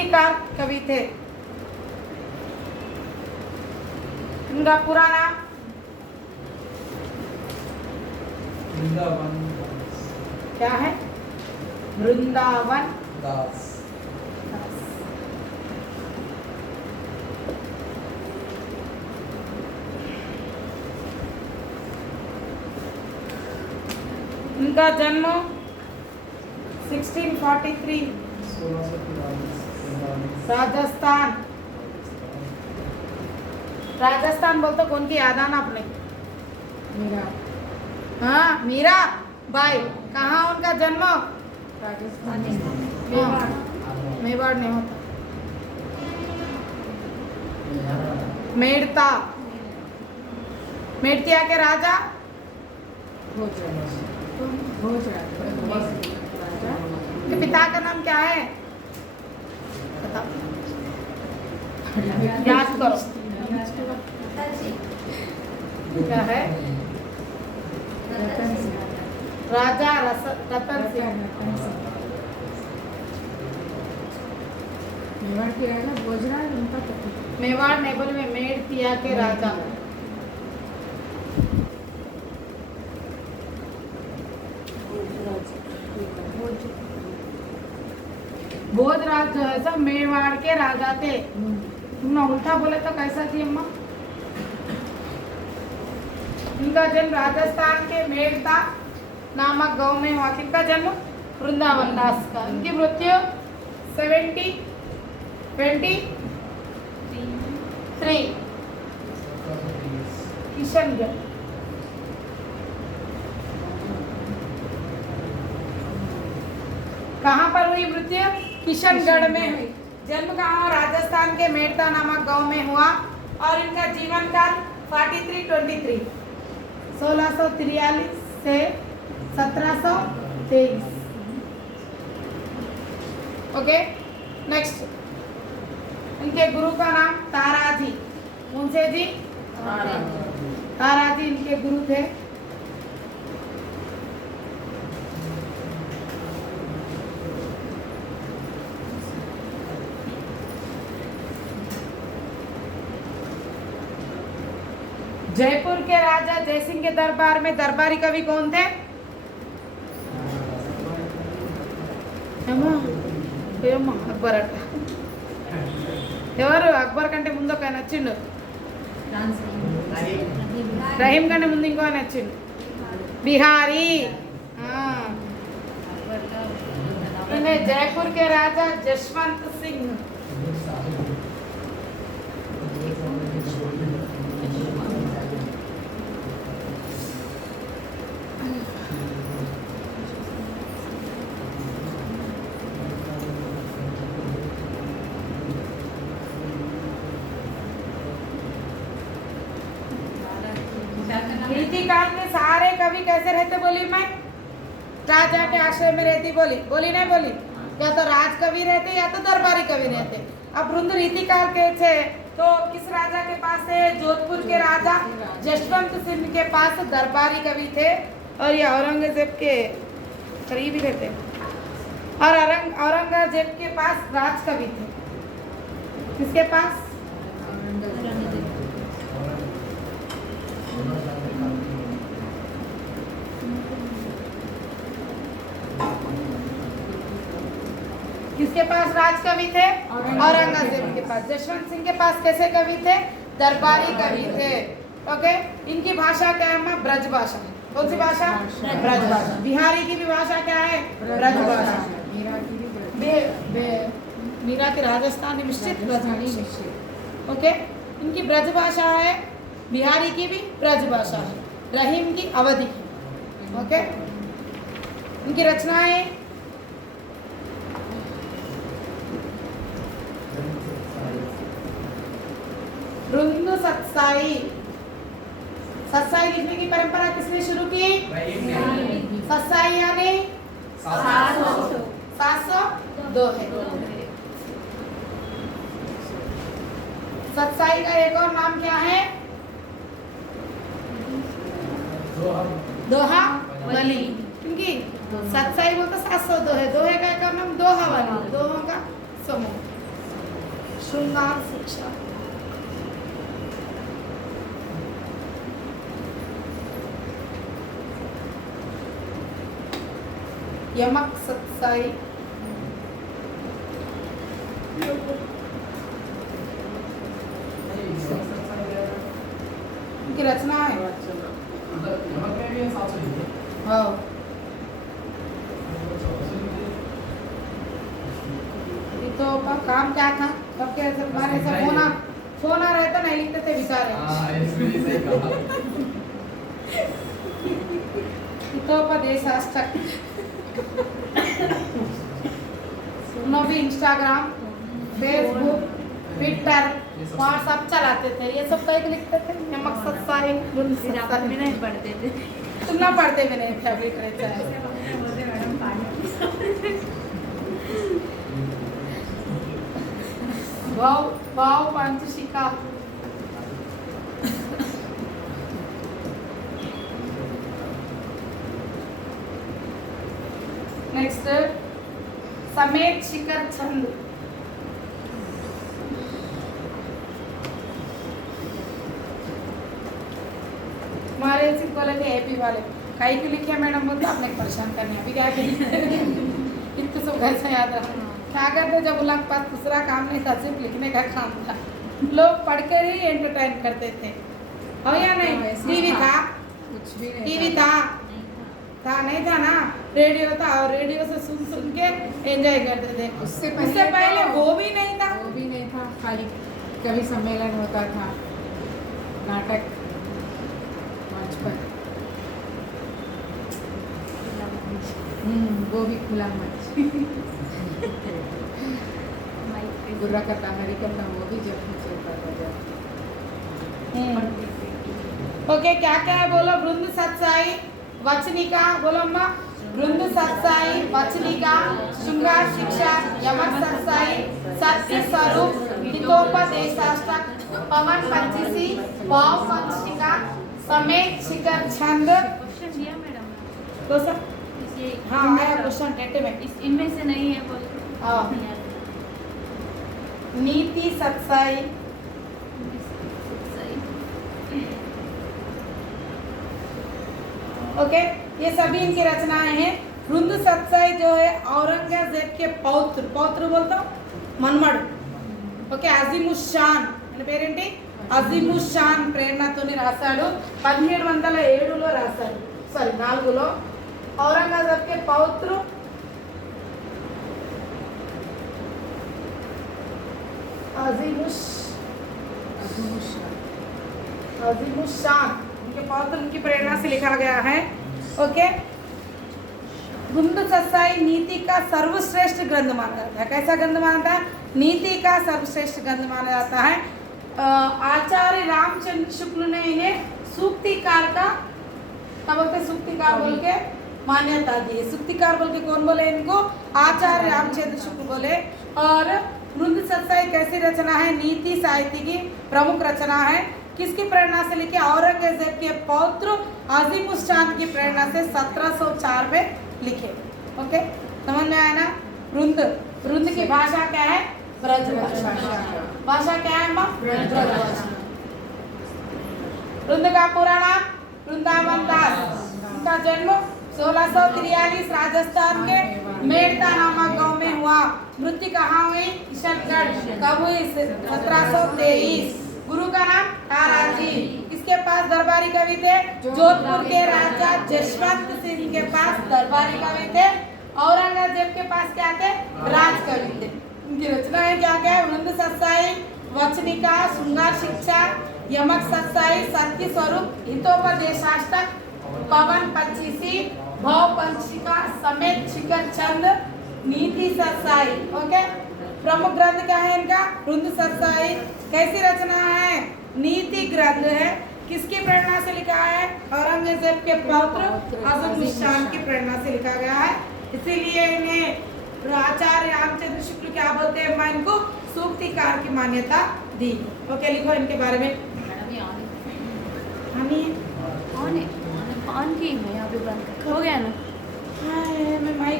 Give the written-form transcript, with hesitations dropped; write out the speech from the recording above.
रीतिकार कवि थे, इनका पूरा नाम? वृंदावन क्या है? वृंदावन दास। इनका जन्म 1643 राजस्थान। राजस्थान बोलते कौन की याद आना अपने? मीरा। हाँ, मीरा बाई। कहाँ उनका जन्म? राजस्थान। मेवाड़ नहीं होता, मेड़ता। मेड़तिया के राजा के पिता का नाम क्या है? बताओ, याद करो। क्या है? राजा रतन सिंह। मेवाड़ के राजा भोजराज उनका पति। मेवाड़ नेबल में मेड़तिया के राजा। भोजराज जो है सब मेवाड़ के राजा थे। तुमने उल्टा बोले तो कैसा थी अम्मा? इनका जन्म राजस्थान के मेड़ता नामक गांव में हुआ। किनका जन्म? वृंदावन दास का। इनकी मृत्यु 1723 किशनगढ़। कहाँ पर हुई मृत्यु? किशनगढ़ में हुई। जन्म कहाँ? राजस्थान के मेड़ता नामक गांव में हुआ। और इनका जीवन काल 4323 1643 से 1723। Okay, next. इनके गुरु का नाम ताराजी। मुंसे जी ताराजी इनके गुरु थे। जयपुर के राजा जयसिंह के दरबार में दरबारी कवि कौन थे? అక్బర్ అట్ట ఎవరు? అక్బర్ కంటే ముందు ఒక ఆయన వచ్చిండు, రహీం కంటే ముందు ఇంకో ఆయన వచ్చిండు, बिहारी। हाँ, जयपुर के राजा जसवंत सिंह। रीतिकाल में सारे कवि कैसे रहते बोली मैं? राजा के आश्रय में रहती बोली, बोली नहीं बोली? या तो राज कवि रहते या तो दरबारी कवि रहते। अब वृंद रीतिकाल के थे तो किस राजा के पास है? जोधपुर के राजा जसवंत सिंह के पास दरबारी कवि थे। और ये औरंगजेब के करीब ही रहते। और औरंगजेब के पास राज कवि थे। किसके पास? किसके पास राज कवि थे? औरंगजेब के पास। जसवंत सिंह के पास कैसे कवि थे? दरबारी कवि थे। ओके, इनकी भाषा क्या है? ब्रज भाषा। कौन सी भाषा? ब्रज भाषा। बिहारी की भी भाषा क्या है? ब्रज भाषा। मीरा की राजस्थानी मिश्रित ब्रज भाषा। ओके, इनकी ब्रज भाषा है। बिहारी की भी ब्रज भाषा है। रहीम की अवधी। ओके, इनकी रचनाएं रुंद सत्साई। सत्साई लिखने की परंपरा किसने शुरू की? सत्साई यानी 702 है। सत्साई का एक और नाम क्या है? दोहा वली। क्योंकि सत्साई बोलते 702 है। दोहे का एक और नाम दोहा वाली, दोहों का समूह। श्रृंगार शिक्षा यमक सत्साई की रचना है। यमक में भी 700 लिखे हाँ ये तो काम क्या था तब के ऐसे हमारे ऐसे फोन आ रहे तो नहीं लिखते थे बेचारे। इसलिए सही कहा हितोपदेशाष्टक उन्होंने भी इंस्टाग्राम फेसबुक ट्विटर व्हाट्सएप चलाते थे ये सब कहीं लिखते थे यमक सत्साई फिर आप में नहीं पढ़ते थे। तुम ना पढ़ते भी नहीं थे लिटरेचर। मैडम पानी भाव भाव पंचशिका नेक्स्ट समेत शिखर छंद हमारे सिर्फ बोले थे एपी वाले कई के लिखे मैडम बोलते आपने परेशान करने अभी क्या इतने सब घर से याद रखना क्या करते जब उनके पास दूसरा काम नहीं था सिर्फ लिखने का काम था लोग पढ़कर ही एंटरटेन करते थे हो या नहीं। टीवी था कुछ भी नहीं टीवी था नहीं था ना रेडियो था और रेडियो से सुन सुन के एंजॉय करते थे। उससे पहले तो वो भी नहीं था। वो भी नहीं था खाली कभी सम्मेलन होता था नाटक मंच पर वो भी खुला मंच बुरा करता हरी करता वो भी जब चलता था जब ओके क्या क्या है बोलो वृंद सत्साई वचनिका बोलो अम्मा वृंद सत्साई वचनिका श्रृंगार शिक्षा यमक सत्साई सत्य स्वरूप हितोपदेशाष्टक पवन पंचसी भाव पंचशिका समेत शिखर छंद क्वेश्चन दिया मैडम तो सब ये हाँ आया क्वेश्चन टेटे में इस इनमें से नहीं है बोल हाँ। नीति सत्साई ओके ये सभी इनकी रचनाएं हैं। वृंद सत्साई जो है औरंगजेब के पौत्र बोलता मनमड़ ఓకే అజిముషాన్ అనే పేరేంటి అజిముషాన్ ప్రేరణతోని రాశాడు 1707లో రాశాడు సారీ 4లో औरंगजेब के पौत्र अजीमुशान उनके पौत्र उनकी प्रेरणा से लिखा गया है। ओके वृंद सत्साई नीति का सर्वश्रेष्ठ ग्रंथ माना जाता है। कैसा ग्रंथ माना जाता है? नीति का सर्वश्रेष्ठ ग्रंथ माना जाता है। आचार्य रामचंद्र शुक्ल ने इन्हें सूक्तिकार का क्या बोलते सूक्तिकार बोल के मान्यता दी है। सूक्तिकार बोल के कौन बोले इनको? आचार्य रामचंद्र शुक्ल बोले। और वृंद सत्साई कैसी रचना है? नीति साहित्य की प्रमुख रचना है। किसकी प्रेरणा से लिखे? औरंगजेब के पौत्र अजीमुशान की प्रेरणा से 1704 में लिखे। ओके समझ में आया ना? वृंद वृंद की भाषा क्या है? ब्रज भाषा। भाषा क्या है माँ? ब्रज भाषा। वृंद का पूरा नाम वृंदावन दास। उनका जन्म 1643 राजस्थान के मेड़ता नामक गांव में हुआ। मृत्यु कहाँ हुई? किशनगढ़। कब हुई? 1723। गुरु का नाम ताराजी। किसके पास दरबारी कवि थे? जोधपुर के राजा जशवंत सिंह के पास दरबारी कवि थे। औरंगजेब के पास क्या थे? राज कवि थे। उनकी रचनाएं क्या क्या है? वृंद सत्साई, वचनिका, श्रृंगार शिक्षा, यमक सत्साई, सत्य स्वरूप, हितोपदेशाष्टक, पवन पंचीसी, भाव पंचिका, समेत शिखर छंद, नीति सत्साई। ओके प्रमुख ग्रंथ क्या है इनका? वृंद सत्साई। कैसी रचना है? नीति ग्रंथ है। किसकी प्रेरणा से लिखा है? औरंगजेब के पौत्र अजीमुशान की प्रेरणा से लिखा गया है। इसीलिए इन्हें आचार्य रामचंद्र शुक्ल क्या बोलते हैं? मैं इनको सूक्तिकार की मान्यता दी। ओके लिखो इनके बारे में। ऑन की मैं यहाँ पे बंद कर हो गया ना? हाँ मैं माइक